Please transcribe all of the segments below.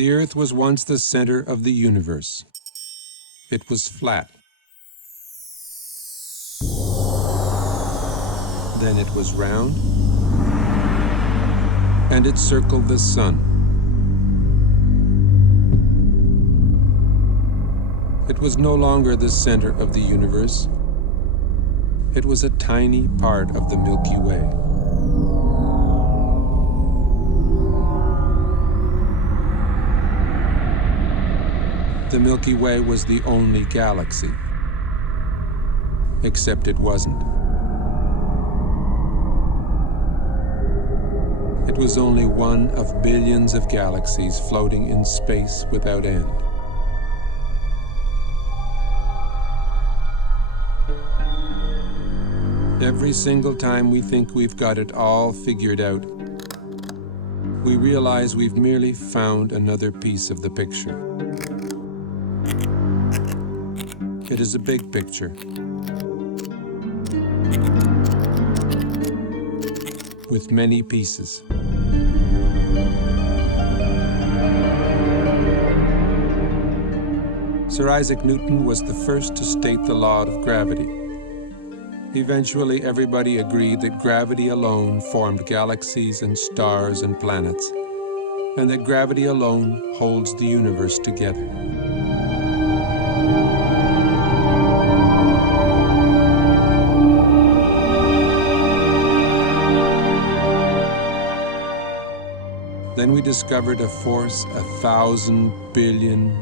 The Earth was once the center of the universe. It was flat. Then it was round, and it circled the sun. It was no longer the center of the universe. It was a tiny part of the Milky Way. The Milky Way was the only galaxy, except it wasn't. It was only one of billions of galaxies floating in space without end. Every single time we think we've got it all figured out, we realize we've merely found another piece of the picture. It is a big picture, with many pieces. Sir Isaac Newton was the first to state the law of gravity. Eventually, everybody agreed that gravity alone formed galaxies and stars and planets, and that gravity alone holds the universe together. Then we discovered a force 1,000 billion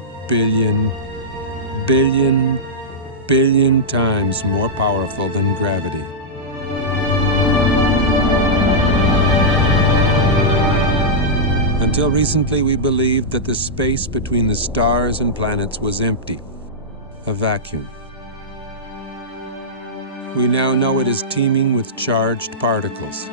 times more powerful than gravity. Until recently, we believed that the space between the stars and planets was empty, a vacuum. We now know it is teeming with charged particles.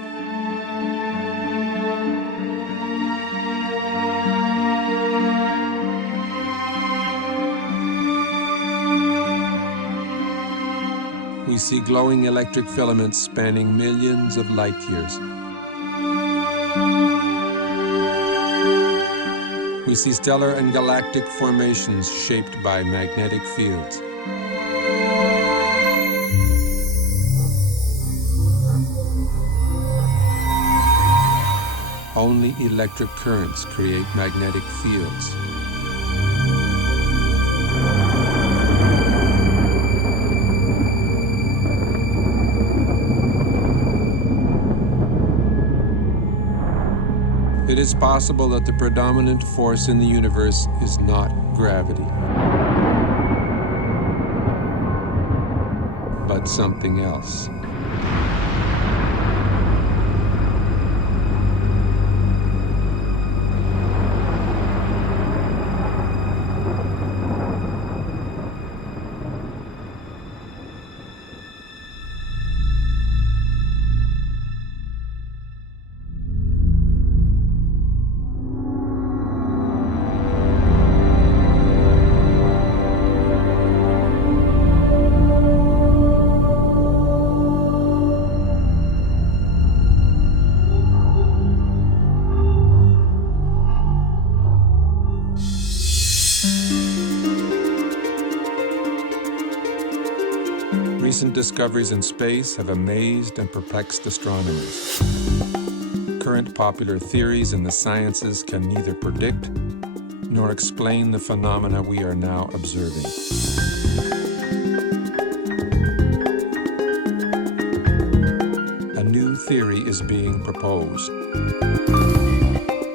We see glowing electric filaments spanning millions of light years. We see stellar and galactic formations shaped by magnetic fields. Only electric currents create magnetic fields. It is possible that the predominant force in the universe is not gravity, but something else. Recent discoveries in space have amazed and perplexed astronomers. Current popular theories in the sciences can neither predict nor explain the phenomena we are now observing. A new theory is being proposed.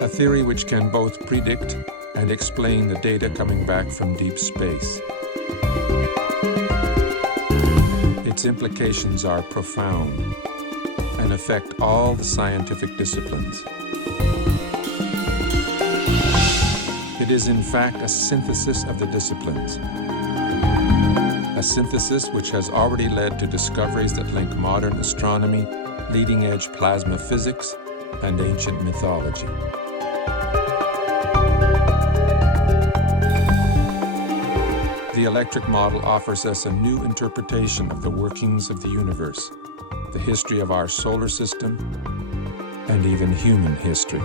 A theory which can both predict and explain the data coming back from deep space. Its implications are profound and affect all the scientific disciplines. It is in fact a synthesis of the disciplines. A synthesis which has already led to discoveries that link modern astronomy, leading-edge plasma physics, and ancient mythology. The electric model offers us a new interpretation of the workings of the universe, the history of our solar system, and even human history.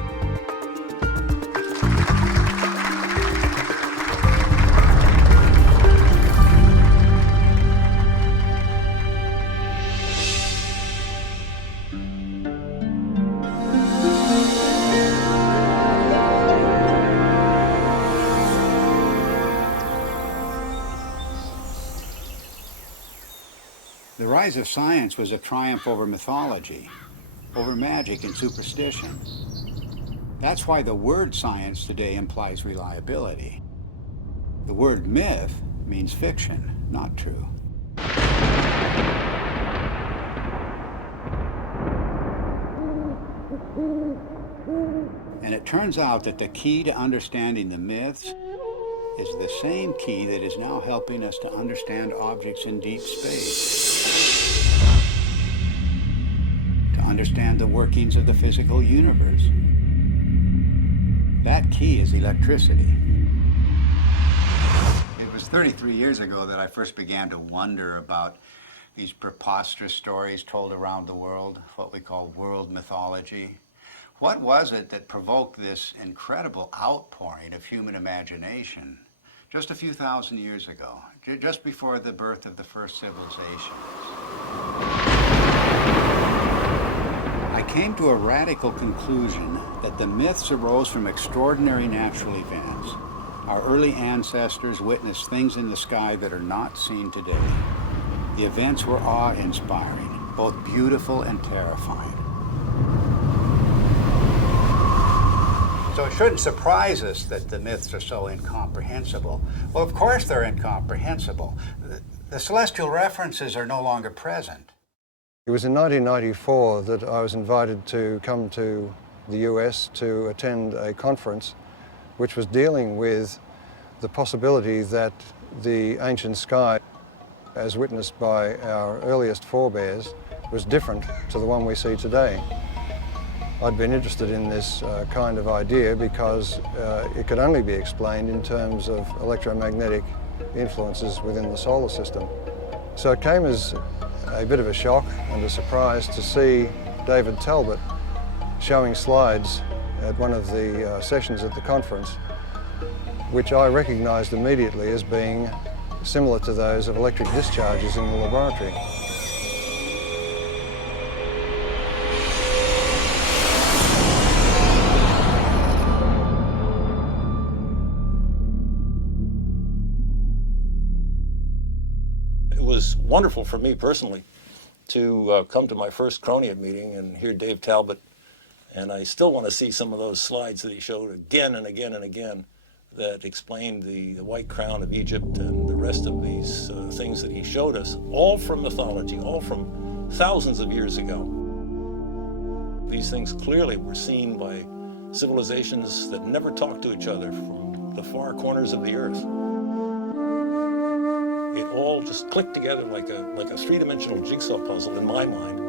The rise of science was a triumph over mythology, over magic and superstition. That's why the word science today implies reliability. The word myth means fiction, not true. And it turns out that the key to understanding the myths is the same key that is now helping us to understand objects in deep space, to understand the workings of the physical universe. That key is electricity. It was 33 years ago that I first began to wonder about these preposterous stories told around the world, what we call world mythology. What was it that provoked this incredible outpouring of human imagination just a few thousand years ago, just before the birth of the first civilizations? I came to a radical conclusion that the myths arose from extraordinary natural events. Our early ancestors witnessed things in the sky that are not seen today. The events were awe-inspiring, both beautiful and terrifying. So it shouldn't surprise us that the myths are so incomprehensible. Well, of course they're incomprehensible. The celestial references are no longer present. It was in 1994 that I was invited to come to the US to attend a conference which was dealing with the possibility that the ancient sky, as witnessed by our earliest forebears, was different to the one we see today. I'd been interested in this kind of idea because it could only be explained in terms of electromagnetic influences within the solar system. So it came as a bit of a shock and a surprise to see David Talbot showing slides at one of the sessions at the conference, which I recognized immediately as being similar to those of electric discharges in the laboratory. It was wonderful for me personally to come to my first Cronia meeting and hear Dave Talbot, and I still want to see some of those slides that he showed again and again and again that explained the white crown of Egypt and the rest of these things that he showed us, all from mythology, all from thousands of years ago. These things clearly were seen by civilizations that never talked to each other from the far corners of the earth. It all just clicked together like a three-dimensional jigsaw puzzle in my mind.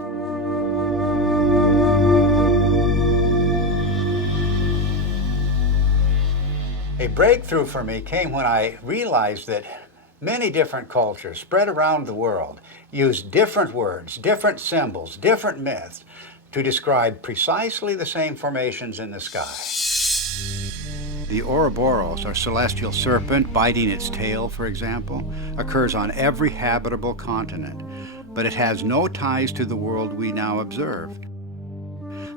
A breakthrough for me came when I realized that many different cultures spread around the world use different words, different symbols, different myths to describe precisely the same formations in the sky. The Ouroboros, or celestial serpent biting its tail, for example, occurs on every habitable continent, but it has no ties to the world we now observe.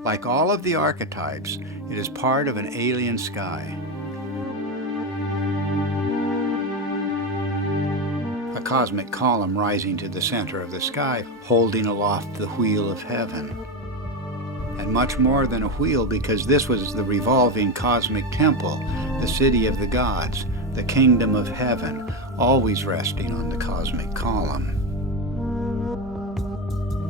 Like all of the archetypes, it is part of an alien sky. A cosmic column rising to the center of the sky, holding aloft the wheel of heaven. And much more than a wheel, because this was the revolving cosmic temple, the city of the gods, the kingdom of heaven, always resting on the cosmic column.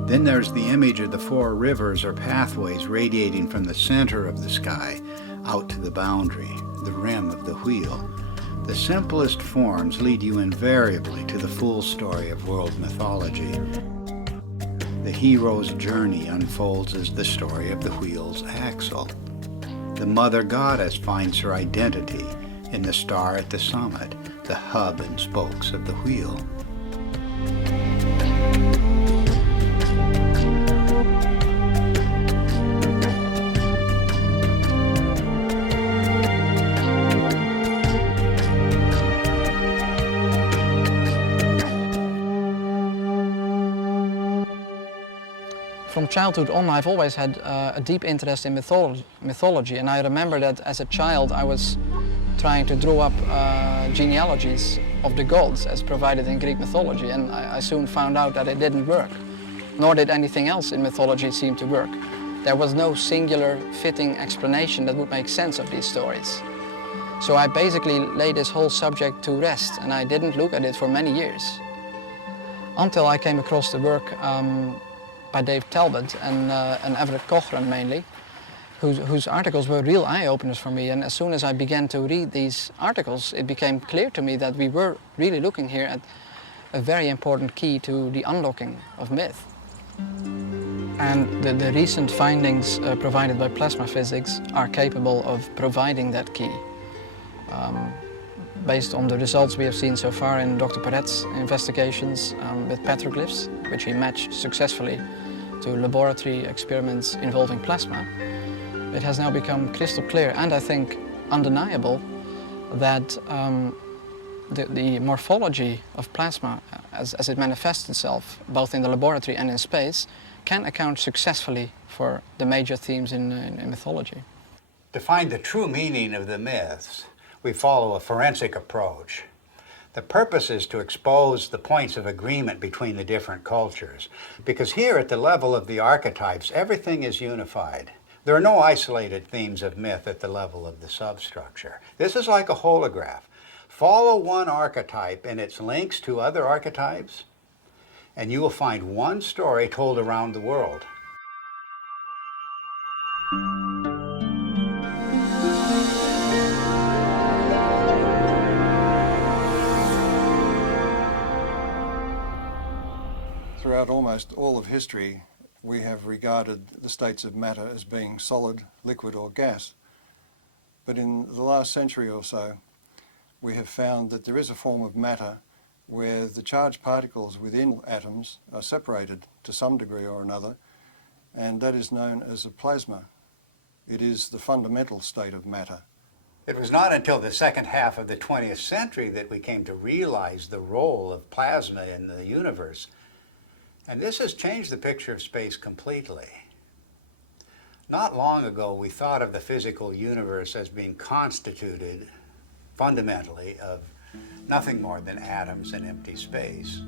Then there's the image of the four rivers or pathways radiating from the center of the sky out to the boundary, the rim of the wheel. The simplest forms lead you invariably to the full story of world mythology. The hero's journey unfolds as the story of the wheel's axle. The mother goddess finds her identity in the star at the summit, the hub and spokes of the wheel. From childhood on, I've always had a deep interest in mythology, and I remember that as a child I was trying to draw up genealogies of the gods as provided in Greek mythology, and I soon found out that it didn't work, nor did anything else in mythology seem to work. There was no singular fitting explanation that would make sense of these stories. So I basically laid this whole subject to rest, and I didn't look at it for many years. Until I came across the work by Dave Talbot and Everett Cochran mainly, whose articles were real eye-openers for me. And as soon as I began to read these articles, it became clear to me that we were really looking here at a very important key to the unlocking of myth. And the recent findings provided by plasma physics are capable of providing that key. Based on the results we have seen so far in Dr. Perret's investigations with petroglyphs, which he matched successfully to laboratory experiments involving plasma, it has now become crystal clear and I think undeniable that the morphology of plasma as it manifests itself both in the laboratory and in space can account successfully for the major themes in mythology. To find the true meaning of the myths, we follow a forensic approach. The purpose is to expose the points of agreement between the different cultures, because here at the level of the archetypes, everything is unified. There are no isolated themes of myth at the level of the substructure. This is like a holograph. Follow one archetype and its links to other archetypes, and you will find one story told around the world. Throughout almost all of history, we have regarded the states of matter as being solid, liquid or gas. But in the last century or so, we have found that there is a form of matter where the charged particles within atoms are separated to some degree or another, and that is known as a plasma. It is the fundamental state of matter. It was not until the second half of the 20th century that we came to realize the role of plasma in the universe. And this has changed the picture of space completely. Not long ago, we thought of the physical universe as being constituted fundamentally of nothing more than atoms and empty space.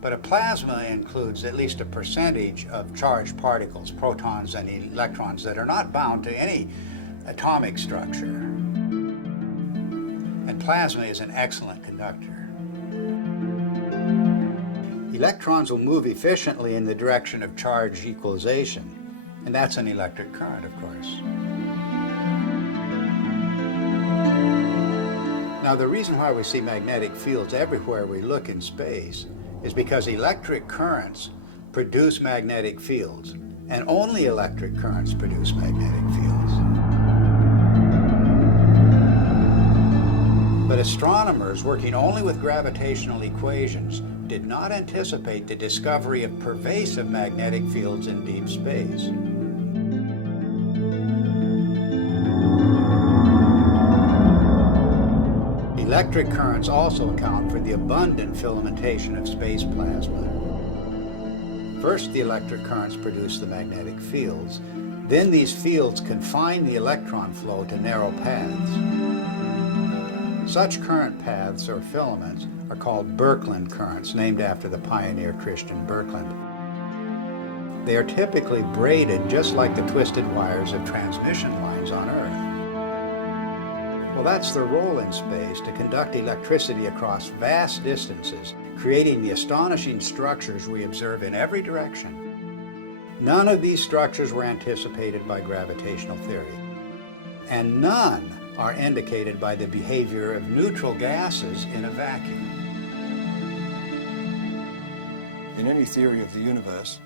But a plasma includes at least a percentage of charged particles, protons and electrons, that are not bound to any atomic structure. And plasma is an excellent conductor. Electrons will move efficiently in the direction of charge equalization, and that's an electric current, of course. Now, the reason why we see magnetic fields everywhere we look in space is because electric currents produce magnetic fields, and only electric currents produce magnetic fields. But astronomers working only with gravitational equations did not anticipate the discovery of pervasive magnetic fields in deep space. Electric currents also account for the abundant filamentation of space plasma. First, the electric currents produce the magnetic fields. Then these fields confine the electron flow to narrow paths. Such current paths, or filaments, are called Birkeland currents, named after the pioneer Christian Birkeland. They are typically braided just like the twisted wires of transmission lines on Earth. Well, that's their role in space, to conduct electricity across vast distances, creating the astonishing structures we observe in every direction. None of these structures were anticipated by gravitational theory, and none are indicated by the behavior of neutral gases in a vacuum. In any theory of the universe,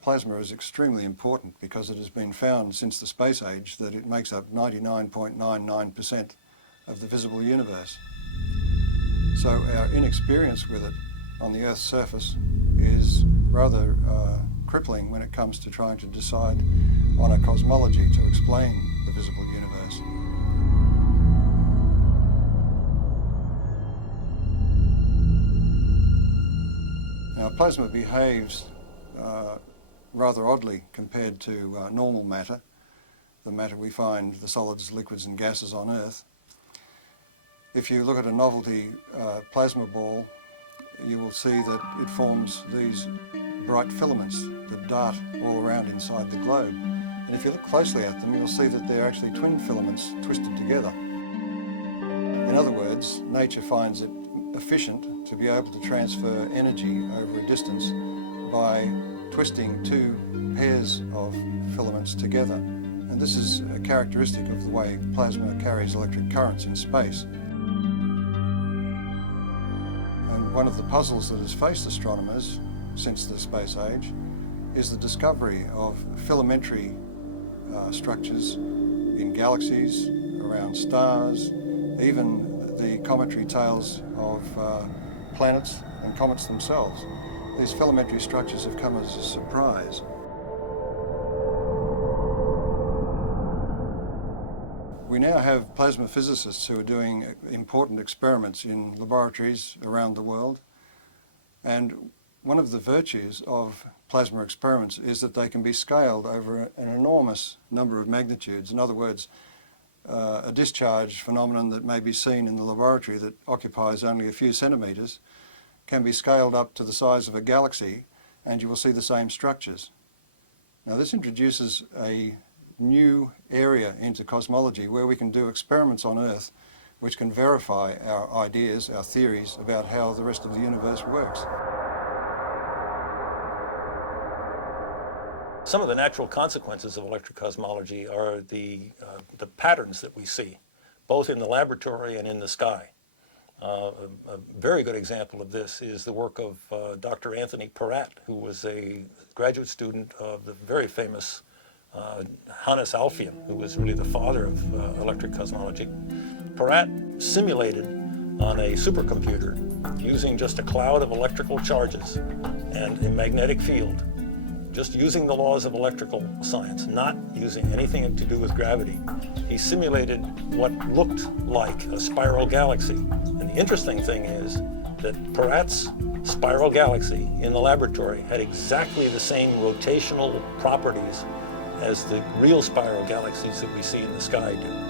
plasma is extremely important because it has been found since the space age that it makes up 99.99% of the visible universe. So our inexperience with it on the Earth's surface is rather crippling when it comes to trying to decide on a cosmology to explain the visible universe. Now, plasma behaves rather oddly compared to normal matter, the matter we find, the solids, liquids and gases on Earth. If you look at a novelty plasma ball, you will see that it forms these bright filaments that dart all around inside the globe. And if you look closely at them, you'll see that they're actually twin filaments twisted together. In other words, nature finds it efficient to be able to transfer energy over a distance by twisting two pairs of filaments together. And this is a characteristic of the way plasma carries electric currents in space. And one of the puzzles that has faced astronomers since the space age is the discovery of filamentary structures in galaxies, around stars, even the cometary tails of planets and comets themselves. These filamentary structures have come as a surprise. We now have plasma physicists who are doing important experiments in laboratories around the world, and one of the virtues of plasma experiments is that they can be scaled over an enormous number of magnitudes. In other words, a discharge phenomenon that may be seen in the laboratory that occupies only a few centimetres can be scaled up to the size of a galaxy, and you will see the same structures. Now this introduces a new area into cosmology where we can do experiments on Earth which can verify our ideas, our theories about how the rest of the universe works. Some of the natural consequences of electrocosmology are the patterns that we see, both in the laboratory and in the sky. A very good example of this is the work of Dr. Anthony Peratt, who was a graduate student of the very famous Hannes Alfvén, who was really the father of electric cosmology. Peratt simulated on a supercomputer using just a cloud of electrical charges and a magnetic field, just using the laws of electrical science, not using anything to do with gravity. He simulated what looked like a spiral galaxy. And the interesting thing is that Peratt's spiral galaxy in the laboratory had exactly the same rotational properties as the real spiral galaxies that we see in the sky do.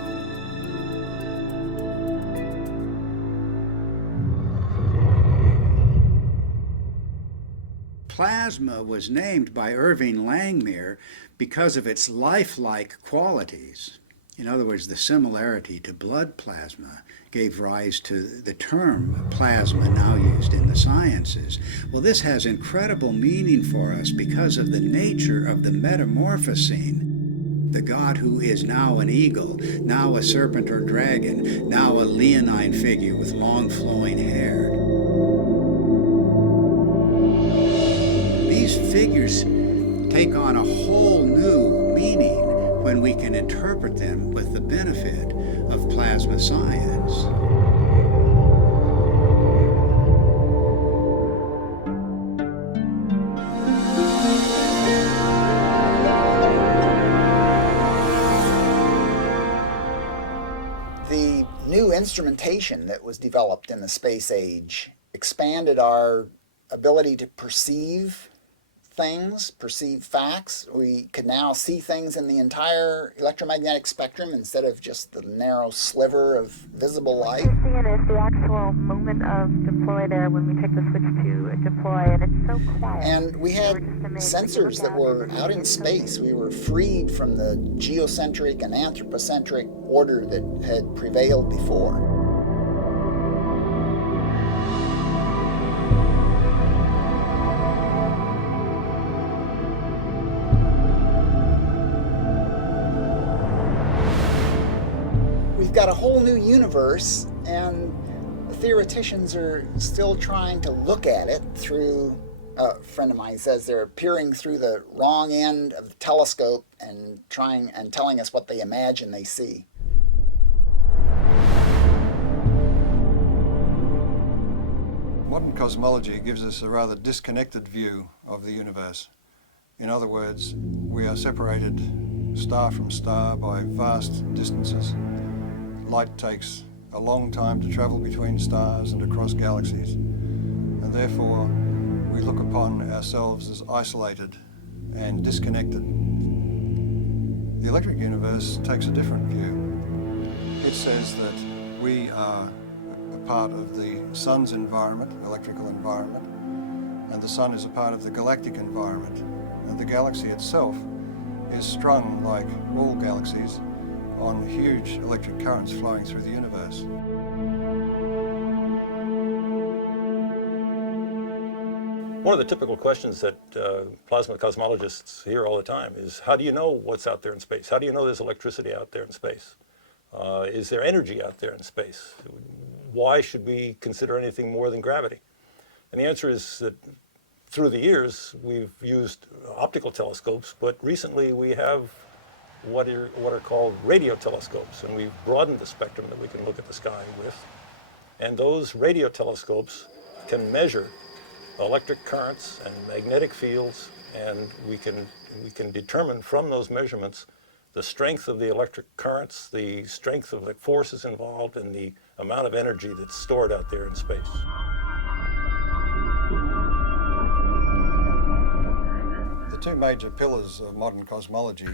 Plasma was named by Irving Langmuir because of its lifelike qualities. In other words, the similarity to blood plasma gave rise to the term plasma now used in the sciences. Well, this has incredible meaning for us because of the nature of the metamorphosing. The God who is now an eagle, now a serpent or dragon, now a leonine figure with long flowing hair. These figures take on a whole new meaning when we can interpret them with the benefit of plasma science. The new instrumentation that was developed in the space age expanded our ability to perceive things, perceive facts. We could now see things in the entire electromagnetic spectrum instead of just the narrow sliver of visible light. What you're seeing is the actual moment of deploy there when we take the switch to deploy, and it's so quiet. And we had sensors that were out in space. We were freed from the geocentric and anthropocentric order that had prevailed before. We've got a whole new universe, and the theoreticians are still trying to look at it through, a friend of mine says they're peering through the wrong end of the telescope and telling us what they imagine they see. Modern cosmology gives us a rather disconnected view of the universe. In other words, we are separated star from star by vast distances. Light takes a long time to travel between stars and across galaxies, and therefore we look upon ourselves as isolated and disconnected. The electric universe takes a different view. It says that we are part of the sun's environment, electrical environment, and the sun is a part of the galactic environment. And the galaxy itself is strung, like all galaxies, on huge electric currents flowing through the universe. One of the typical questions that plasma cosmologists hear all the time is, how do you know what's out there in space? How do you know there's electricity out there in space? Is there energy out there in space? Why should we consider anything more than gravity? And the answer is that through the years, we've used optical telescopes, but recently we have what are called radio telescopes, and we've broadened the spectrum that we can look at the sky with. And those radio telescopes can measure electric currents and magnetic fields, and we can determine from those measurements the strength of the electric currents, the strength of the forces involved, and the amount of energy that's stored out there in space. The two major pillars of modern cosmology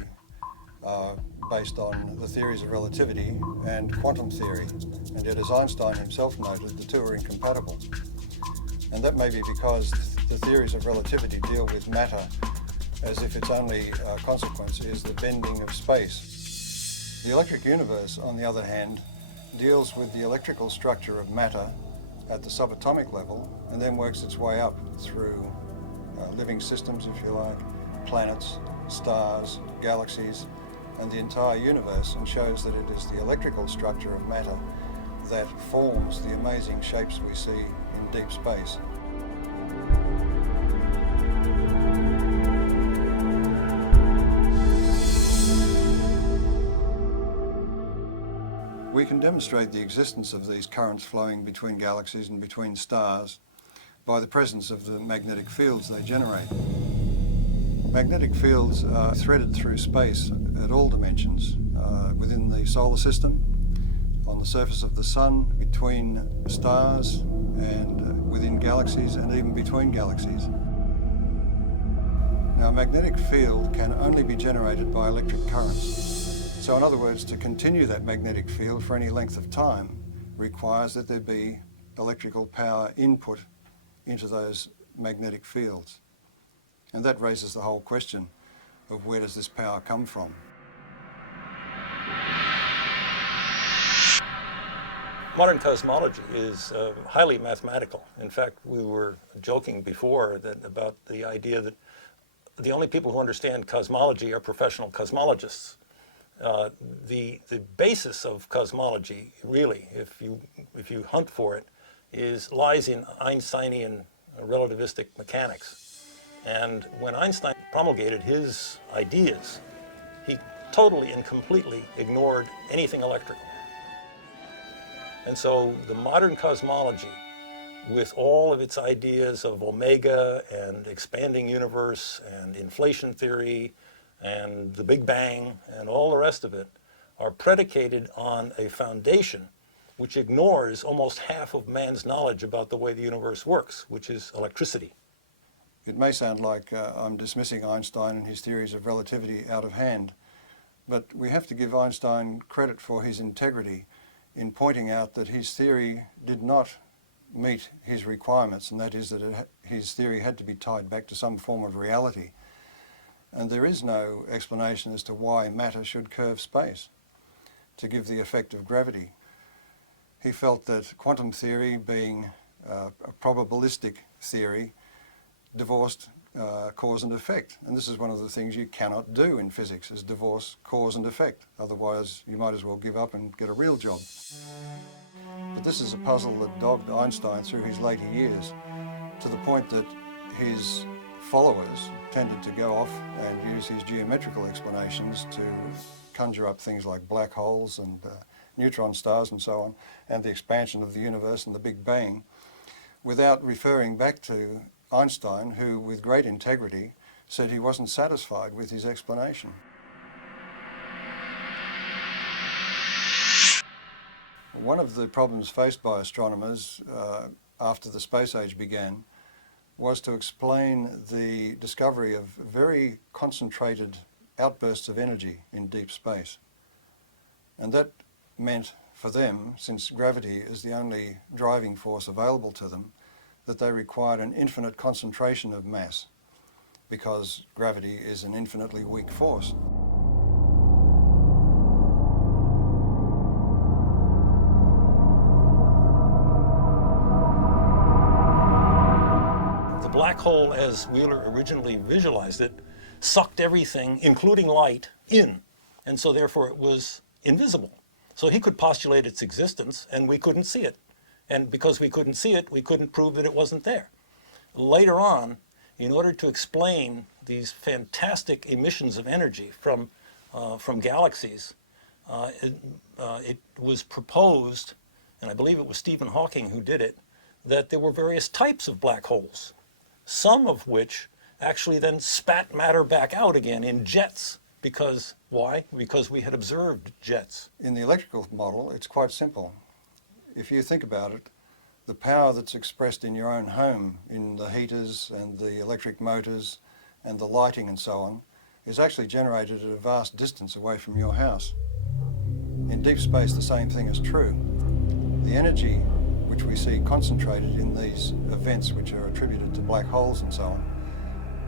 are based on the theories of relativity and quantum theory, and yet, as Einstein himself noted, the two are incompatible. And that may be because the theories of relativity deal with matter as if its only consequence is the bending of space. The electric universe, on the other hand, deals with the electrical structure of matter at the subatomic level and then works its way up through living systems, if you like, planets, stars, galaxies, and the entire universe, and shows that it is the electrical structure of matter that forms the amazing shapes we see in deep space. We can demonstrate the existence of these currents flowing between galaxies and between stars by the presence of the magnetic fields they generate. Magnetic fields are threaded through space at all dimensions, within the solar system, on the surface of the sun, between stars, and within galaxies, and even between galaxies. Now, a magnetic field can only be generated by electric currents. So in other words, to continue that magnetic field for any length of time requires that there be electrical power input into those magnetic fields. And that raises the whole question of where does this power come from? Modern cosmology is highly mathematical. In fact, we were joking before about the idea that the only people who understand cosmology are professional cosmologists. The basis of cosmology, really, if you hunt for it, lies in Einsteinian relativistic mechanics. And when Einstein promulgated his ideas, he totally and completely ignored anything electrical. And so the modern cosmology, with all of its ideas of omega and expanding universe and inflation theory and the Big Bang and all the rest of it, are predicated on a foundation which ignores almost half of man's knowledge about the way the universe works, which is electricity. It may sound like I'm dismissing Einstein and his theories of relativity out of hand, but we have to give Einstein credit for his integrity in pointing out that his theory did not meet his requirements, and that is that his theory had to be tied back to some form of reality. And there is no explanation as to why matter should curve space to give the effect of gravity. He felt that quantum theory, being a probabilistic theory, divorced cause and effect. And this is one of the things you cannot do in physics, is divorce cause and effect. Otherwise, you might as well give up and get a real job. But this is a puzzle that dogged Einstein through his later years, to the point that his followers tended to go off and use his geometrical explanations to conjure up things like black holes and neutron stars and so on, and the expansion of the universe and the Big Bang, without referring back to Einstein, who, with great integrity, said he wasn't satisfied with his explanation. One of the problems faced by astronomers after the space age began was to explain the discovery of very concentrated outbursts of energy in deep space. And that meant, for for them, since gravity is the only driving force available to them, that they required an infinite concentration of mass, because gravity is an infinitely weak force. The black hole, as Wheeler originally visualized it, sucked everything, including light, in, and so therefore it was invisible. So he could postulate its existence, and we couldn't see it. And because we couldn't see it, we couldn't prove that it wasn't there. Later on, in order to explain these fantastic emissions of energy from galaxies, it was proposed, and I believe it was Stephen Hawking who did it, that there were various types of black holes, some of which actually then spat matter back out again in jets. Because, why? Because we had observed jets. In the electrical model, it's quite simple. If you think about it, the power that's expressed in your own home, in the heaters and the electric motors and the lighting and so on, is actually generated at a vast distance away from your house. In deep space, the same thing is true. The energy which we see concentrated in these events which are attributed to black holes and so on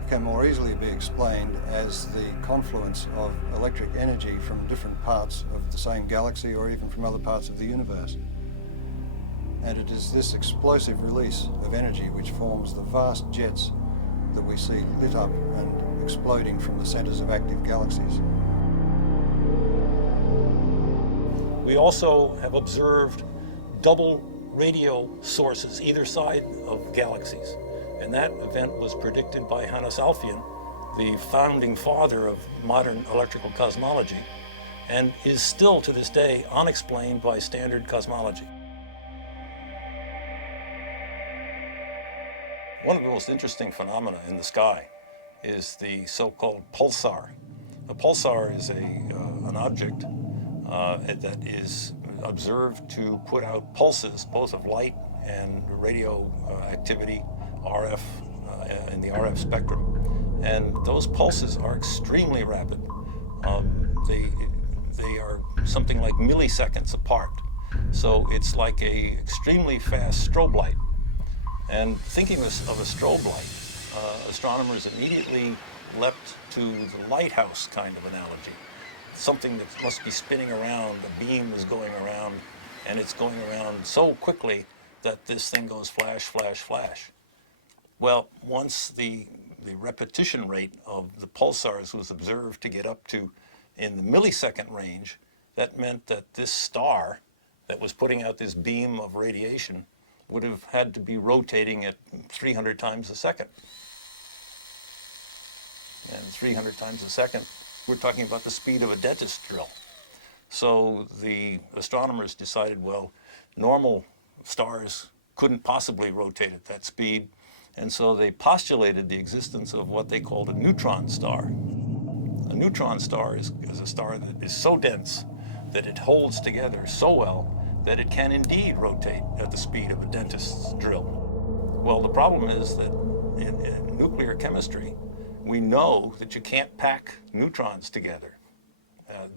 can more easily be explained as the confluence of electric energy from different parts of the same galaxy or even from other parts of the universe. And it is this explosive release of energy which forms the vast jets that we see lit up and exploding from the centers of active galaxies. We also have observed double radio sources either side of galaxies. And that event was predicted by Hannes Alfvén, the founding father of modern electrical cosmology, and is still to this day unexplained by standard cosmology. One of the most interesting phenomena in the sky is the so-called pulsar. A pulsar is an object that is observed to put out pulses, both of light and radio activity, RF, in the RF spectrum. And those pulses are extremely rapid. They are something like milliseconds apart. So it's like a extremely fast strobe light. And thinking of a strobe light, astronomers immediately leapt to the lighthouse kind of analogy. Something that must be spinning around, a beam is going around, and it's going around so quickly that this thing goes flash, flash, flash. Well, once the repetition rate of the pulsars was observed to get up to in the millisecond range, that meant that this star that was putting out this beam of radiation would have had to be rotating at 300 times a second. And 300 times a second, we're talking about the speed of a dentist drill. So the astronomers decided, well, normal stars couldn't possibly rotate at that speed, and so they postulated the existence of what they called a neutron star. A neutron star is a star that is so dense that it holds together so well that it can indeed rotate at the speed of a dentist's drill. Well, the problem is that in nuclear chemistry, we know that you can't pack neutrons together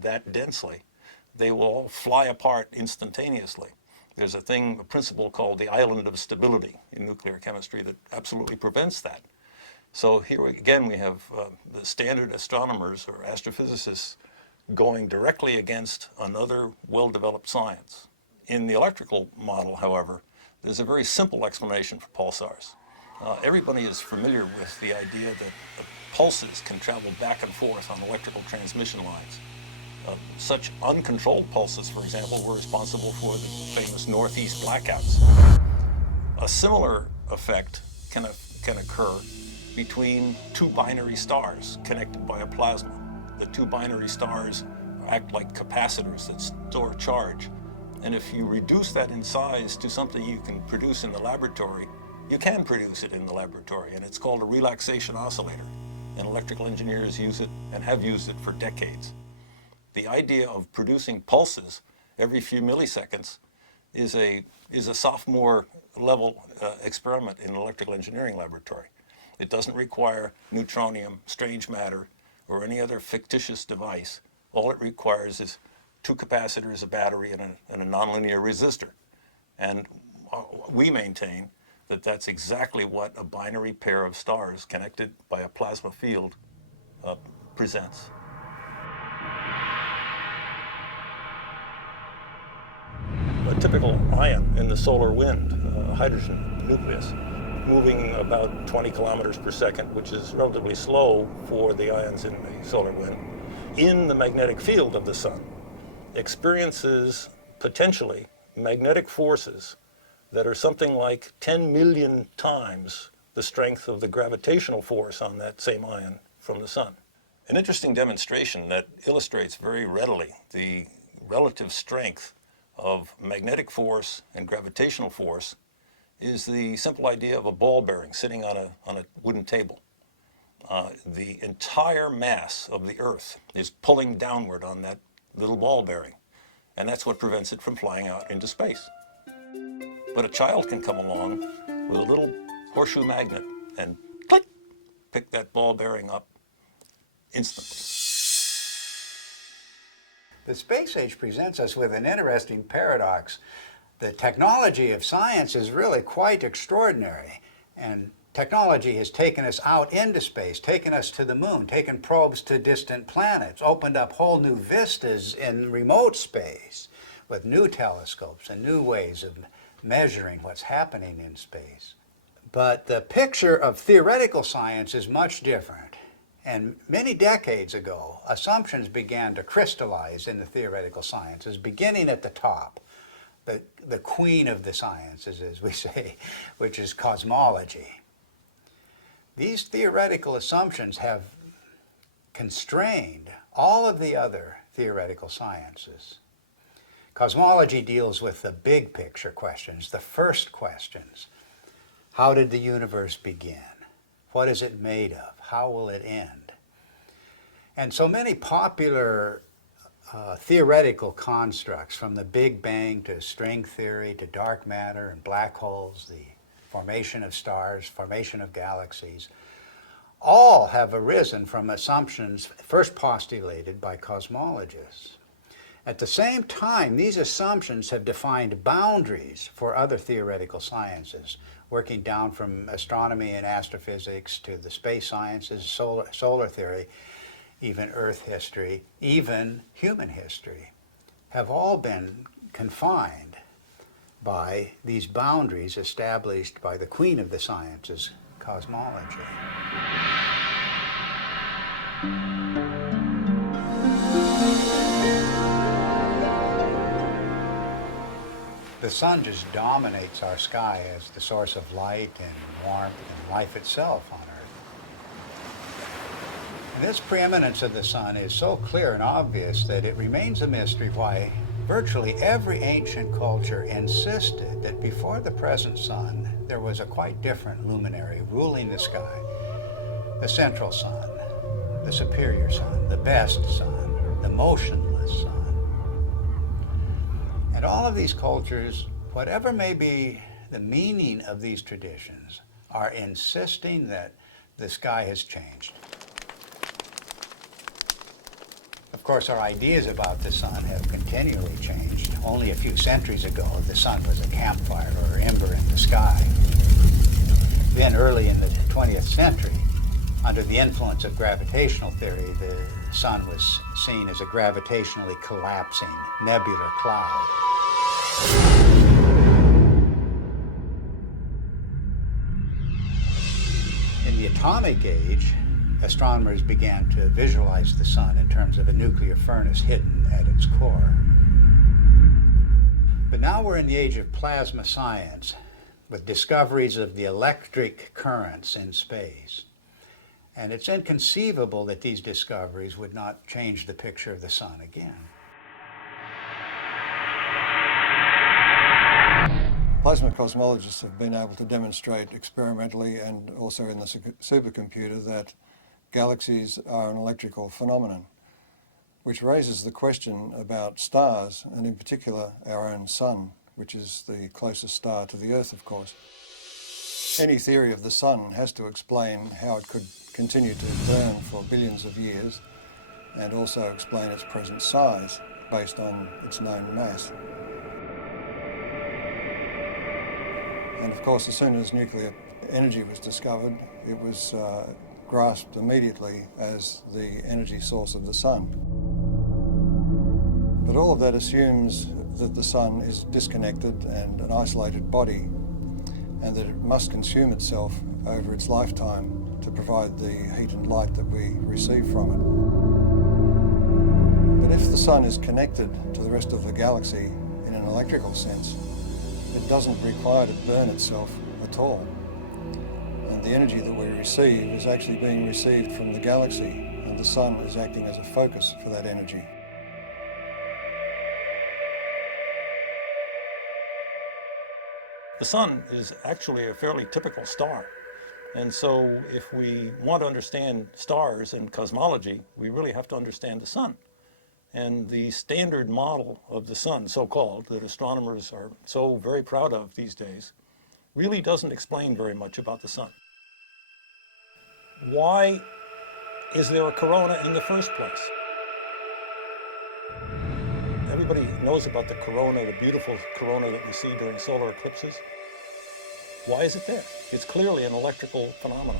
that densely. They will all fly apart instantaneously. There's a principle called the island of stability in nuclear chemistry that absolutely prevents that. So here again we have the standard astronomers or astrophysicists going directly against another well-developed science. In the electrical model, however, there's a very simple explanation for pulsars. Everybody is familiar with the idea that pulses can travel back and forth on electrical transmission lines. Such uncontrolled pulses, for example, were responsible for the famous Northeast blackouts. A similar effect can occur between two binary stars connected by a plasma. The two binary stars act like capacitors that store charge. And if you reduce that in size to something you can produce in the laboratory, you can produce it in the laboratory, and it's called a relaxation oscillator. And electrical engineers use it and have used it for decades. The idea of producing pulses every few milliseconds is a sophomore level experiment in an electrical engineering laboratory. It doesn't require neutronium, strange matter, or any other fictitious device. All it requires is two capacitors, a battery, and a nonlinear resistor. And we maintain that that's exactly what a binary pair of stars connected by a plasma field presents. A typical ion in the solar wind, a hydrogen nucleus, moving about 20 kilometers per second, which is relatively slow for the ions in the solar wind, in the magnetic field of the sun, experiences potentially magnetic forces that are something like 10 million times the strength of the gravitational force on that same ion from the sun. An interesting demonstration that illustrates very readily the relative strength of magnetic force and gravitational force is the simple idea of a ball bearing sitting on a wooden table. The entire mass of the Earth is pulling downward on that little ball bearing, and that's what prevents it from flying out into space. But a child can come along with a little horseshoe magnet and click, pick that ball bearing up instantly. The space age presents us with an interesting paradox. The technology of science is really quite extraordinary, and technology has taken us out into space, taken us to the moon, taken probes to distant planets, opened up whole new vistas in remote space with new telescopes and new ways of measuring what's happening in space. But the picture of theoretical science is much different. And many decades ago, assumptions began to crystallize in the theoretical sciences, beginning at the top, the queen of the sciences, as we say, which is cosmology. These theoretical assumptions have constrained all of the other theoretical sciences. Cosmology deals with the big picture questions, the first questions. How did the universe begin? What is it made of? How will it end? And so many popular theoretical constructs, from the Big Bang to string theory to dark matter and black holes, the formation of stars, formation of galaxies, all have arisen from assumptions first postulated by cosmologists. At the same time, these assumptions have defined boundaries for other theoretical sciences, working down from astronomy and astrophysics to the space sciences, solar theory, even Earth history, even human history, have all been confined by these boundaries established by the queen of the sciences, cosmology. The sun just dominates our sky as the source of light and warmth and life itself on Earth. And this preeminence of the sun is so clear and obvious that it remains a mystery why virtually every ancient culture insisted that before the present sun, there was a quite different luminary ruling the sky. The central sun, the superior sun, the best sun, the motionless sun. And all of these cultures, whatever may be the meaning of these traditions, are insisting that the sky has changed. Of course, our ideas about the sun have continually changed. Only a few centuries ago, the sun was a campfire or ember in the sky. Then early in the 20th century, under the influence of gravitational theory, the sun was seen as a gravitationally collapsing nebular cloud. In the atomic age, astronomers began to visualize the sun in terms of a nuclear furnace hidden at its core. But now we're in the age of plasma science, with discoveries of the electric currents in space. And it's inconceivable that these discoveries would not change the picture of the sun again. Plasma cosmologists have been able to demonstrate experimentally and also in the supercomputer that galaxies are an electrical phenomenon, which raises the question about stars, and in particular our own sun, which is the closest star to the Earth, of course. Any theory of the sun has to explain how it could continue to burn for billions of years and also explain its present size. based on its known mass. And of course, as soon as nuclear energy was discovered, it was grasped immediately as the energy source of the sun. But all of that assumes that the sun is disconnected and an isolated body, and that it must consume itself over its lifetime to provide the heat and light that we receive from it. But if the sun is connected to the rest of the galaxy in an electrical sense, it doesn't require to burn itself at all. And the energy that we receive is actually being received from the galaxy, and the sun is acting as a focus for that energy. The sun is actually a fairly typical star. And so if we want to understand stars and cosmology, we really have to understand the sun. And the standard model of the sun, so-called, that astronomers are so very proud of these days, really doesn't explain very much about the sun. Why is there a corona in the first place? Everybody knows about the corona, the beautiful corona that we see during solar eclipses. Why is it there? It's clearly an electrical phenomenon.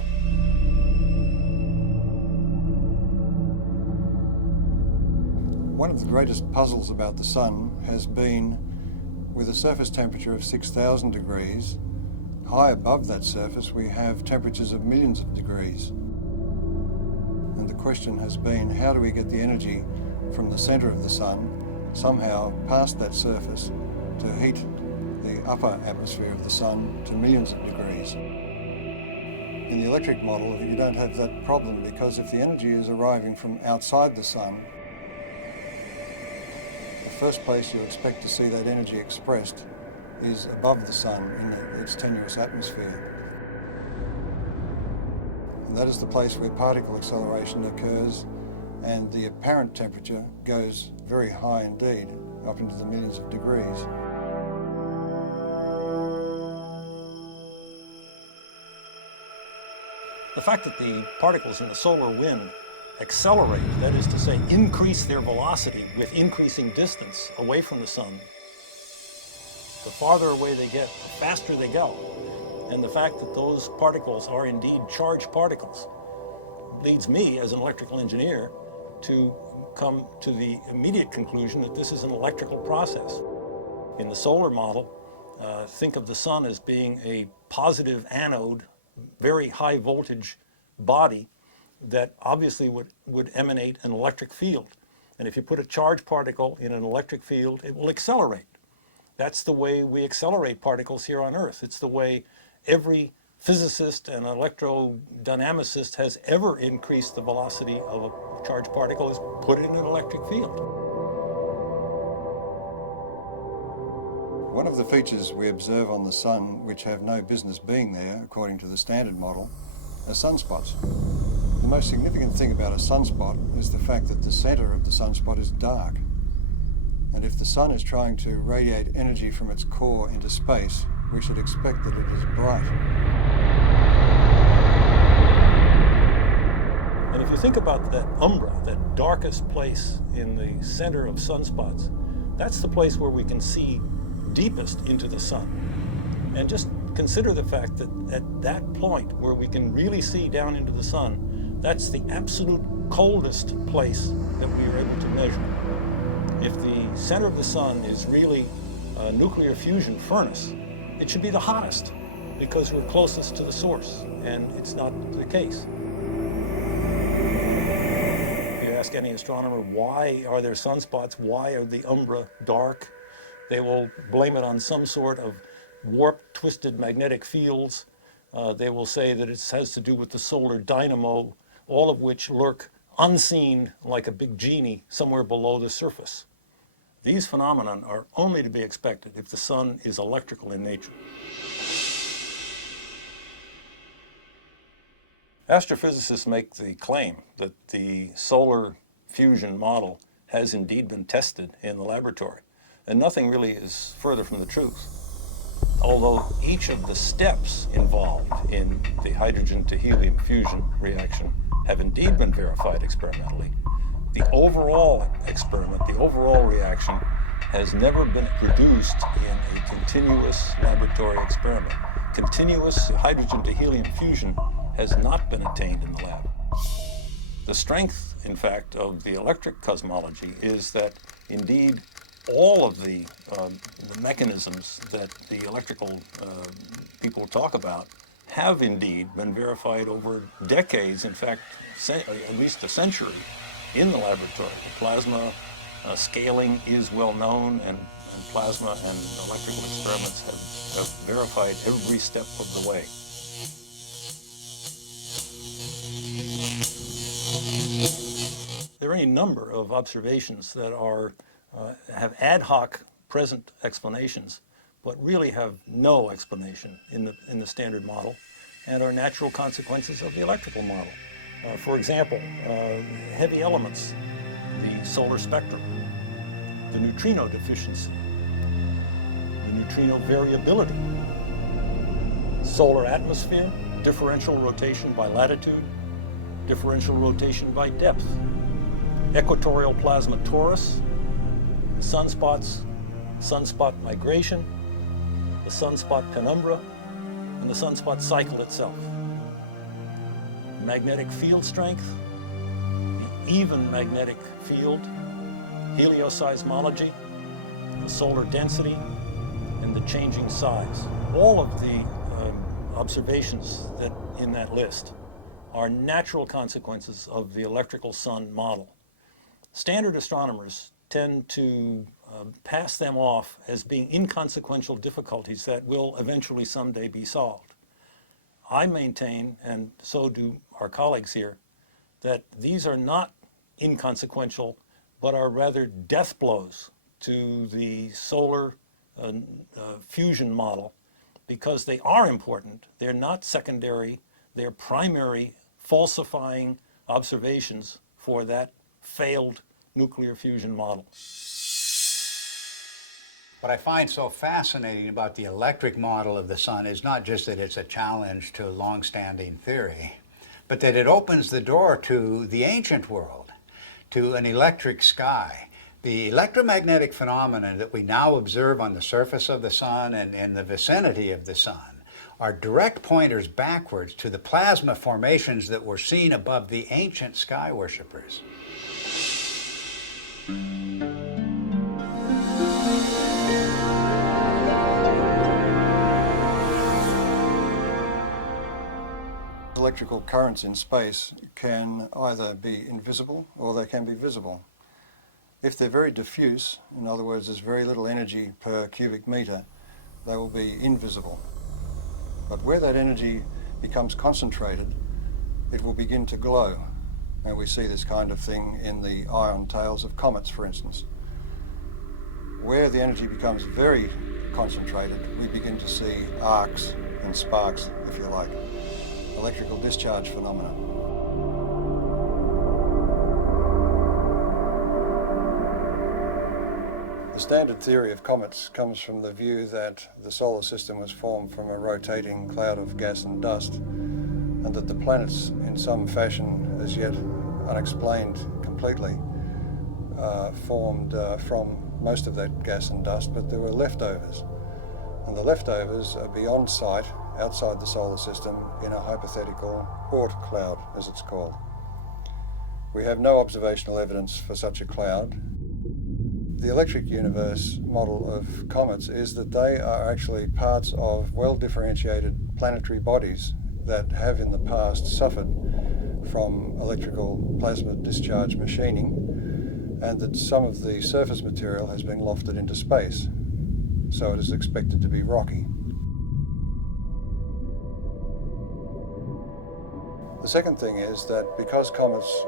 One of the greatest puzzles about the sun has been, with a surface temperature of 6,000 degrees, high above that surface we have temperatures of millions of degrees. And the question has been, how do we get the energy from the center of the sun somehow past that surface to heat the upper atmosphere of the sun to millions of degrees? In the electric model, you don't have that problem, because if the energy is arriving from outside the sun, the first place you expect to see that energy expressed is above the sun in its tenuous atmosphere. And that is the place where particle acceleration occurs, and the apparent temperature goes very high indeed, up into the millions of degrees. The fact that the particles in the solar wind accelerate, that is to say, increase their velocity with increasing distance away from the sun, the farther away they get, the faster they go. And the fact that those particles are indeed charged particles leads me, as an electrical engineer, to come to the immediate conclusion that this is an electrical process. In the solar model, think of the sun as being a positive anode, very high voltage body that obviously would emanate an electric field. And if you put a charged particle in an electric field, it will accelerate. That's the way we accelerate particles here on Earth. It's the way every physicist and electrodynamicist has ever increased the velocity of a charged particle, is put it in an electric field. One of the features we observe on the sun, which have no business being there, according to the standard model, are sunspots. The most significant thing about a sunspot is the fact that the center of the sunspot is dark. And if the sun is trying to radiate energy from its core into space, we should expect that it is bright. And if you think about that umbra, that darkest place in the center of sunspots, that's the place where we can see deepest into the sun. And just consider the fact that at that point where we can really see down into the sun, that's the absolute coldest place that we are able to measure. If the center of the sun is really a nuclear fusion furnace, it should be the hottest because we're closest to the source, and it's not the case. If you ask any astronomer, why are there sunspots? Why are the umbra dark? They will blame it on some sort of warped, twisted magnetic fields. They will say that it has to do with the solar dynamo, all of which lurk unseen like a big genie somewhere below the surface. These phenomena are only to be expected if the sun is electrical in nature. Astrophysicists make the claim that the solar fusion model has indeed been tested in the laboratory, and nothing really is further from the truth. Although each of the steps involved in the hydrogen to helium fusion reaction have indeed been verified experimentally, the overall experiment, the overall reaction, has never been produced in a continuous laboratory experiment. Continuous hydrogen to helium fusion has not been attained in the lab. The strength, in fact, of the electric cosmology is that indeed all of the mechanisms that the electrical people talk about have indeed been verified over decades, in fact, at least a century, in the laboratory. The plasma scaling is well known, and plasma and electrical experiments have verified every step of the way. There are any number of observations that are have ad hoc present explanations, but really have no explanation in the standard model, and are natural consequences of the electrical model. For example, heavy elements, the solar spectrum, the neutrino deficiency, the neutrino variability, solar atmosphere, differential rotation by latitude, differential rotation by depth, equatorial plasma torus, sunspots, sunspot migration, the sunspot penumbra, and the sunspot cycle itself. Magnetic field strength, the even magnetic field, helioseismology, the solar density, and the changing size. All of the observations that in that list are natural consequences of the electrical sun model. Standard astronomers tend to pass them off as being inconsequential difficulties that will eventually someday be solved. I maintain, and so do our colleagues here, that these are not inconsequential, but are rather death blows to the solar fusion model, because they are important. They're not secondary, they're primary falsifying observations for that failed nuclear fusion model. What I find so fascinating about the electric model of the sun is not just that it's a challenge to long-standing theory, but that it opens the door to the ancient world, to an electric sky. The electromagnetic phenomena that we now observe on the surface of the sun and in the vicinity of the sun are direct pointers backwards to the plasma formations that were seen above the ancient sky worshippers. Electrical currents in space can either be invisible or they can be visible. If they're very diffuse, in other words, there's very little energy per cubic meter, they will be invisible. But where that energy becomes concentrated, it will begin to glow. And we see this kind of thing in the ion tails of comets, for instance. Where the energy becomes very concentrated, we begin to see arcs and sparks, if you like. Electrical discharge phenomena. The standard theory of comets comes from the view that the solar system was formed from a rotating cloud of gas and dust, and that the planets, in some fashion as yet unexplained completely, formed from most of that gas and dust, but there were leftovers. And the leftovers are beyond sight, outside the solar system, in a hypothetical Oort cloud, as it's called. We have no observational evidence for such a cloud. The electric universe model of comets is that they are actually parts of well-differentiated planetary bodies that have in the past suffered from electrical plasma discharge machining, and that some of the surface material has been lofted into space, so it is expected to be rocky. The second thing is that because comets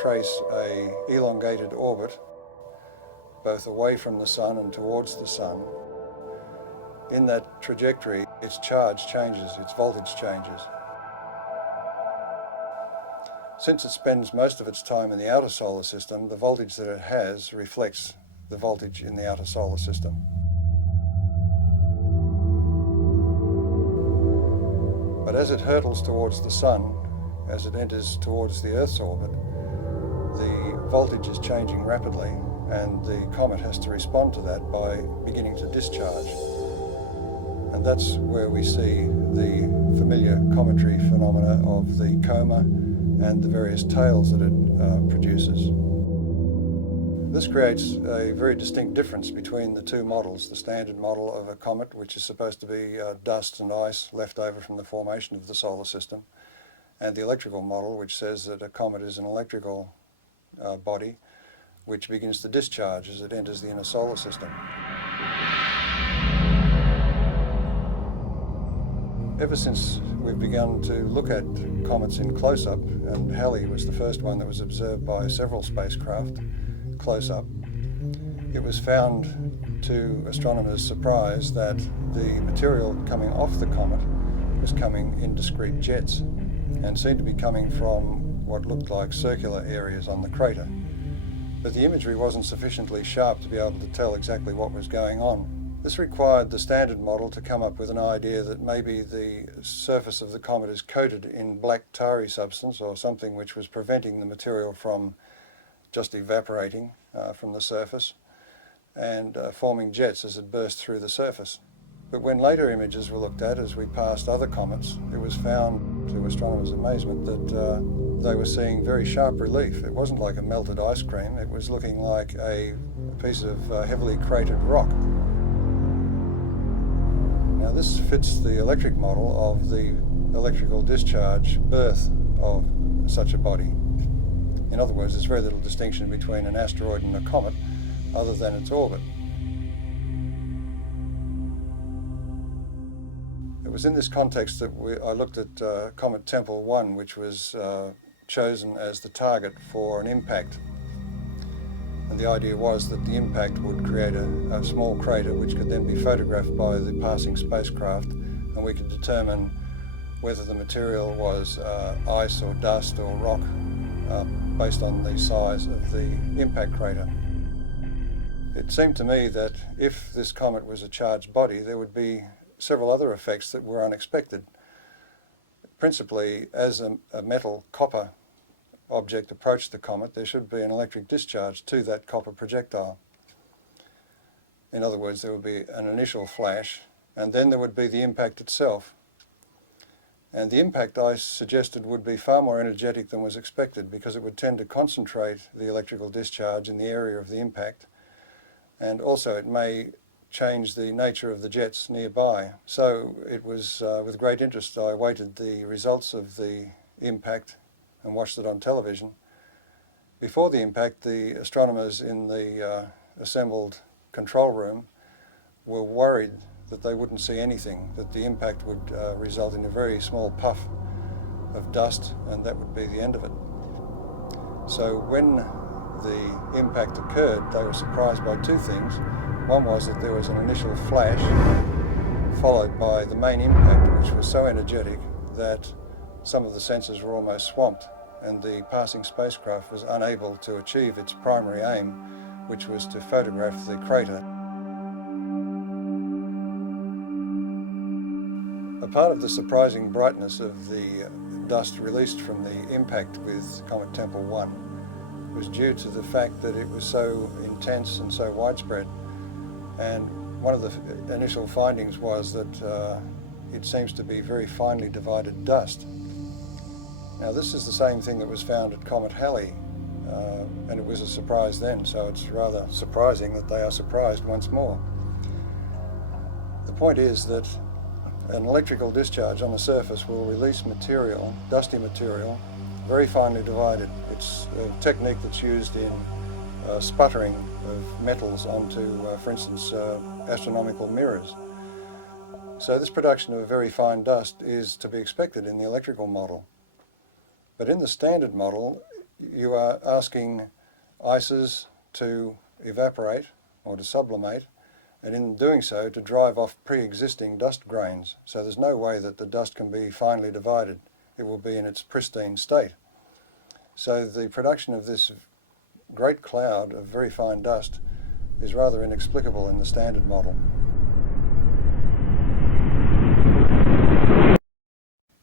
trace a elongated orbit, both away from the sun and towards the sun, in that trajectory, its charge changes, its voltage changes. Since it spends most of its time in the outer solar system, the voltage that it has reflects the voltage in the outer solar system. But as it hurtles towards the sun, as it enters towards the Earth's orbit, the voltage is changing rapidly, and the comet has to respond to that by beginning to discharge. And that's where we see the familiar cometary phenomena of the coma and the various tails that it produces. This creates a very distinct difference between the two models, the standard model of a comet, which is supposed to be dust and ice left over from the formation of the solar system, and the electrical model, which says that a comet is an electrical body which begins to discharge as it enters the inner solar system. Ever since we've begun to look at comets in close-up, and Halley was the first one that was observed by several spacecraft close-up, it was found to astronomers' surprise that the material coming off the comet was coming in discrete jets and seemed to be coming from what looked like circular areas on the crater. But the imagery wasn't sufficiently sharp to be able to tell exactly what was going on. This required the standard model to come up with an idea that maybe the surface of the comet is coated in black tarry substance or something which was preventing the material from just evaporating from the surface and forming jets as it burst through the surface. But when later images were looked at as we passed other comets, it was found, to astronomers' amazement, that they were seeing very sharp relief. It wasn't like a melted ice cream, it was looking like a piece of heavily cratered rock. Now this fits the electric model of the electrical discharge birth of such a body. In other words, there's very little distinction between an asteroid and a comet other than its orbit. It was in this context that I looked at Comet Tempel 1, which was chosen as the target for an impact. And the idea was that the impact would create a small crater which could then be photographed by the passing spacecraft, and we could determine whether the material was ice or dust or rock based on the size of the impact crater. It seemed to me that if this comet was a charged body, there would be several other effects that were unexpected. Principally, as a metal copper object approached the comet, there should be an electric discharge to that copper projectile. In other words, there would be an initial flash, and then there would be the impact itself. And the impact, I suggested, would be far more energetic than was expected, because it would tend to concentrate the electrical discharge in the area of the impact, and also it may change the nature of the jets nearby. So it was with great interest I awaited the results of the impact and watched it on television. Before the impact, the astronomers in the assembled control room were worried that they wouldn't see anything, that the impact would result in a very small puff of dust, and that would be the end of it. So when the impact occurred, they were surprised by two things. One was that there was an initial flash, followed by the main impact, which was so energetic that some of the sensors were almost swamped, and the passing spacecraft was unable to achieve its primary aim, which was to photograph the crater. A part of the surprising brightness of the dust released from the impact with Comet Tempel 1 was due to the fact that it was so intense and so widespread. And one of the initial findings was that it seems to be very finely divided dust. Now this is the same thing that was found at Comet Halley, and it was a surprise then, so it's rather surprising that they are surprised once more. The point is that an electrical discharge on the surface will release material, dusty material, very finely divided. It's a technique that's used in sputtering of metals onto, for instance, astronomical mirrors. So this production of very fine dust is to be expected in the electrical model. But in the standard model, you are asking ices to evaporate or to sublimate, and in doing so to drive off pre-existing dust grains. So there's no way that the dust can be finely divided. It will be in its pristine state. So the production of this great cloud of very fine dust is rather inexplicable in the standard model.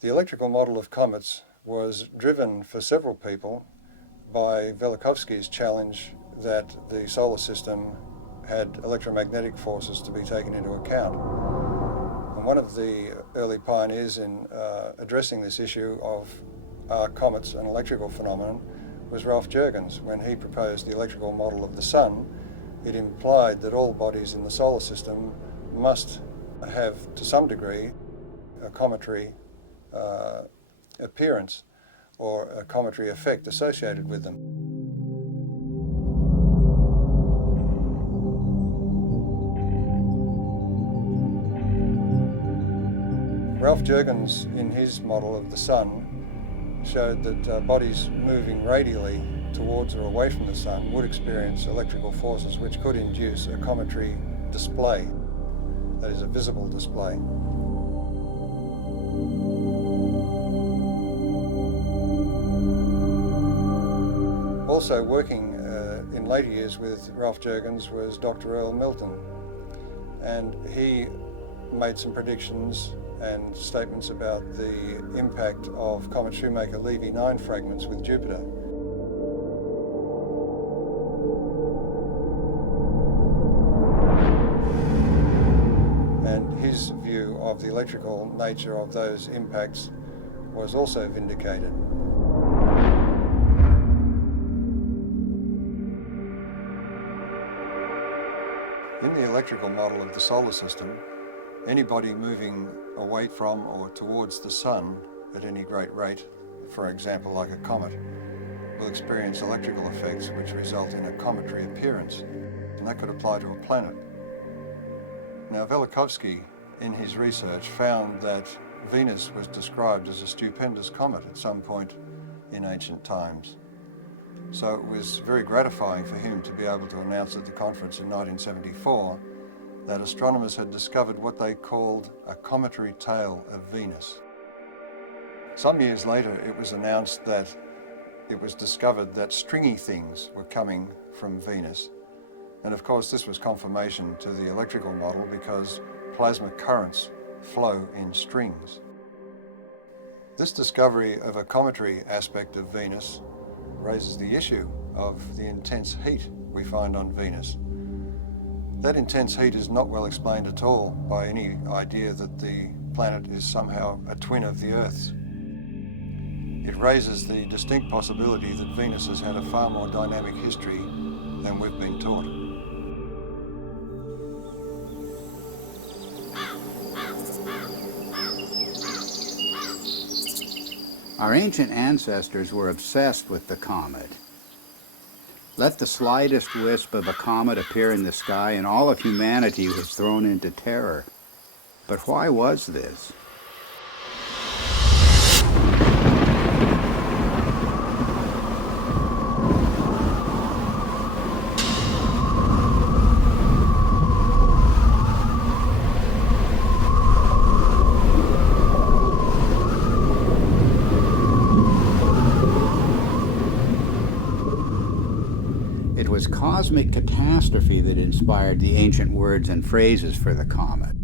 The electrical model of comets was driven for several people by Velikovsky's challenge that the solar system had electromagnetic forces to be taken into account. And one of the early pioneers in addressing this issue of are comets an electrical phenomenon was Ralph Jurgens. When he proposed the electrical model of the sun, it implied that all bodies in the solar system must have, to some degree, a cometary appearance or a cometary effect associated with them. Ralph Jurgens, in his model of the sun, showed that bodies moving radially towards or away from the sun would experience electrical forces which could induce a cometary display, that is, a visible display. Also working in later years with Ralph Jurgens was Dr. Earl Milton, and he made some predictions and statements about the impact of Comet Shoemaker-Levy 9 fragments with Jupiter. And his view of the electrical nature of those impacts was also vindicated. In the electrical model of the solar system, anybody moving away from or towards the sun at any great rate, for example like a comet, will experience electrical effects which result in a cometary appearance, and that could apply to a planet. Now Velikovsky, in his research, found that Venus was described as a stupendous comet at some point in ancient times. So it was very gratifying for him to be able to announce at the conference in 1974 that astronomers had discovered what they called a cometary tail of Venus. Some years later, it was announced that it was discovered that stringy things were coming from Venus. And of course, this was confirmation to the electrical model because plasma currents flow in strings. This discovery of a cometary aspect of Venus raises the issue of the intense heat we find on Venus. That intense heat is not well explained at all by any idea that the planet is somehow a twin of the Earth's. It raises the distinct possibility that Venus has had a far more dynamic history than we've been taught. Our ancient ancestors were obsessed with the comet. Let the slightest wisp of a comet appear in the sky and all of humanity was thrown into terror. But why was this? It was cosmic catastrophe that inspired the ancient words and phrases for the comet.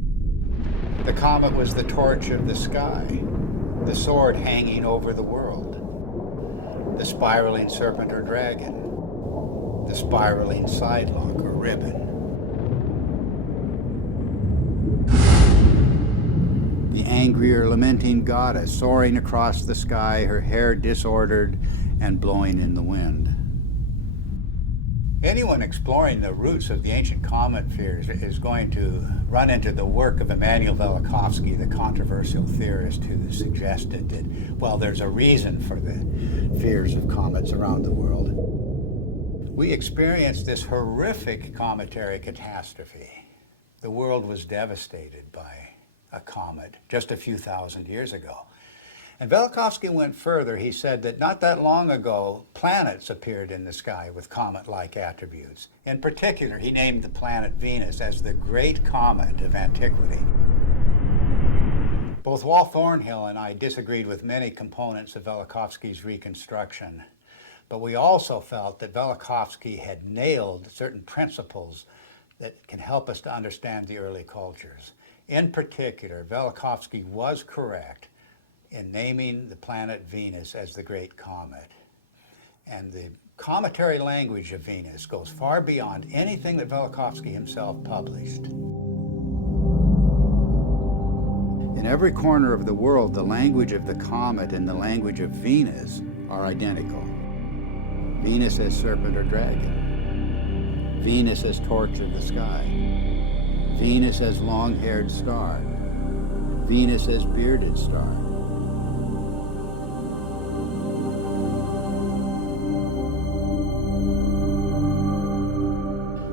The comet was the torch of the sky, the sword hanging over the world, the spiraling serpent or dragon, the spiraling sidelock or ribbon. The angry or lamenting goddess soaring across the sky, her hair disordered and blowing in the wind. Anyone exploring the roots of the ancient comet fears is going to run into the work of Immanuel Velikovsky, the controversial theorist who suggested that, well, there's a reason for the fears of comets around the world. We experienced this horrific cometary catastrophe. The world was devastated by a comet just a few thousand years ago. And Velikovsky went further. He said that not that long ago, planets appeared in the sky with comet-like attributes. In particular, he named the planet Venus as the great comet of antiquity. Both Walt Thornhill and I disagreed with many components of Velikovsky's reconstruction, but we also felt that Velikovsky had nailed certain principles that can help us to understand the early cultures. In particular, Velikovsky was correct in naming the planet Venus as the Great Comet. And the cometary language of Venus goes far beyond anything that Velikovsky himself published. In every corner of the world, the language of the comet and the language of Venus are identical. Venus as serpent or dragon. Venus as torch of the sky. Venus as long-haired star. Venus as bearded star.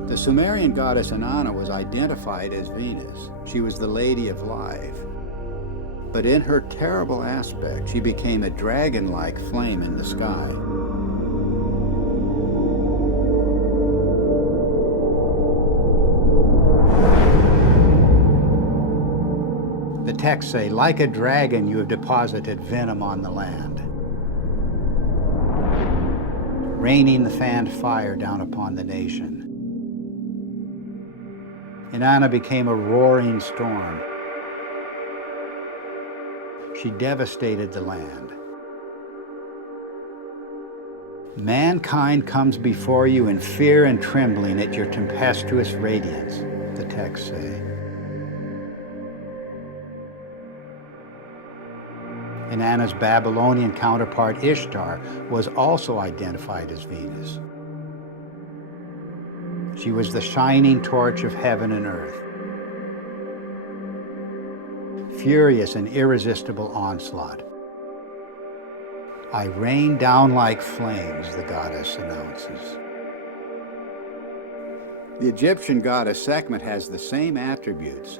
The Sumerian goddess Inanna was identified as Venus. She was the Lady of Life. But in her terrible aspect, she became a dragon-like flame in the sky. The texts say, like a dragon, you have deposited venom on the land, raining the fanned fire down upon the nation. Inanna became a roaring storm. She devastated the land. Mankind comes before you in fear and trembling at your tempestuous radiance, the texts say. Inanna's Babylonian counterpart Ishtar was also identified as Venus. She was the shining torch of heaven and earth. Furious and irresistible onslaught. I rain down like flames, the goddess announces. The Egyptian goddess Sekhmet has the same attributes.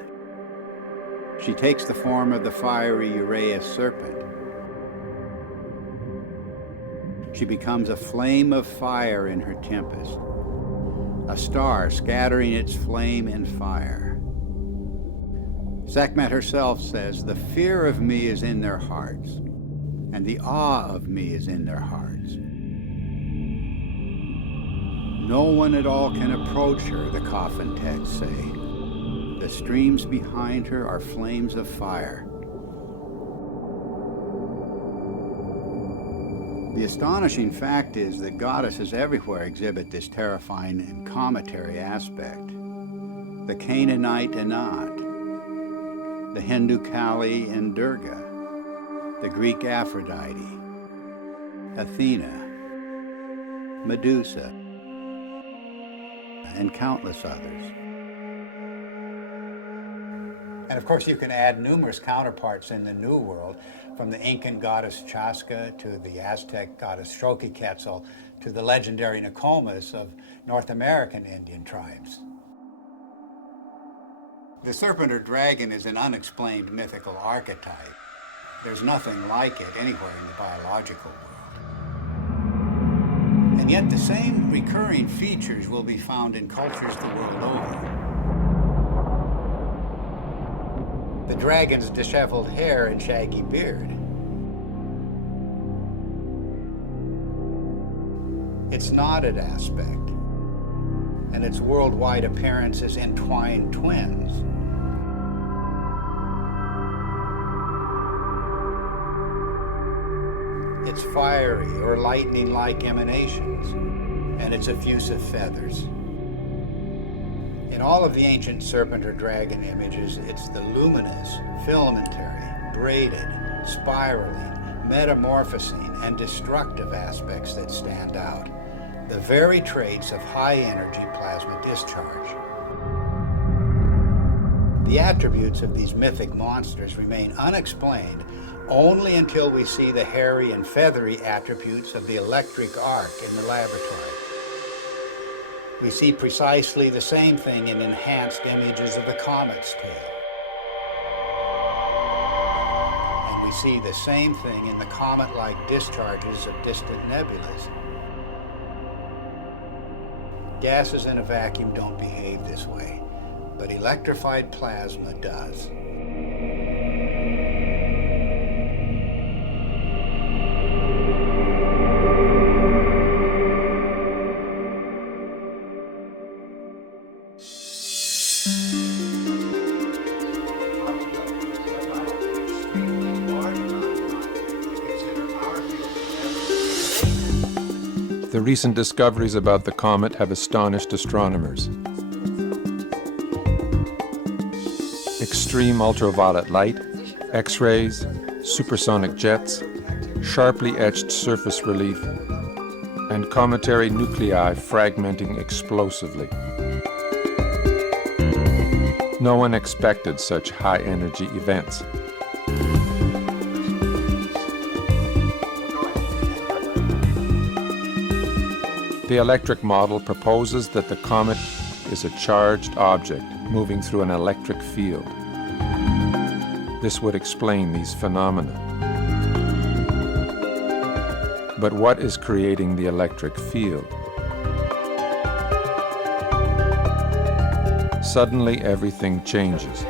She takes the form of the fiery Uraeus serpent. She becomes a flame of fire in her tempest, a star scattering its flame and fire. Sekhmet herself says, the fear of me is in their hearts, and the awe of me is in their hearts. No one at all can approach her, the coffin texts say. The streams behind her are flames of fire. The astonishing fact is that goddesses everywhere exhibit this terrifying and cometary aspect. The Canaanite Anat, the Hindu Kali and Durga, the Greek Aphrodite, Athena, Medusa, and countless others. And of course, you can add numerous counterparts in the New World, from the Incan goddess Chaska to the Aztec goddess Xochiquetzal to the legendary Nokomis of North American Indian tribes. The serpent or dragon is an unexplained mythical archetype. There's nothing like it anywhere in the biological world. And yet the same recurring features will be found in cultures the world over. The dragon's disheveled hair and shaggy beard. Its knotted aspect, and its worldwide appearance as entwined twins. Its fiery or lightning-like emanations, and its effusive feathers. In all of the ancient serpent or dragon images, it's the luminous, filamentary, braided, spiraling, metamorphosing, and destructive aspects that stand out. The very traits of high-energy plasma discharge. The attributes of these mythic monsters remain unexplained only until we see the hairy and feathery attributes of the electric arc in the laboratory. We see precisely the same thing in enhanced images of the comet's tail. And we see the same thing in the comet-like discharges of distant nebulas. Gases in a vacuum don't behave this way, but electrified plasma does. The recent discoveries about the comet have astonished astronomers. Extreme ultraviolet light, X-rays, supersonic jets, sharply etched surface relief, and cometary nuclei fragmenting explosively. No one expected such high-energy events. The electric model proposes that the comet is a charged object moving through an electric field. This would explain these phenomena. But what is creating the electric field? Suddenly, everything changes.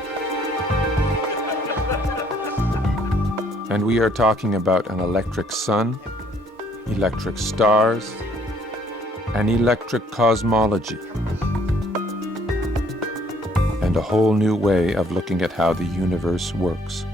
And we are talking about an electric sun, electric stars, an electric cosmology, and a whole new way of looking at how the universe works.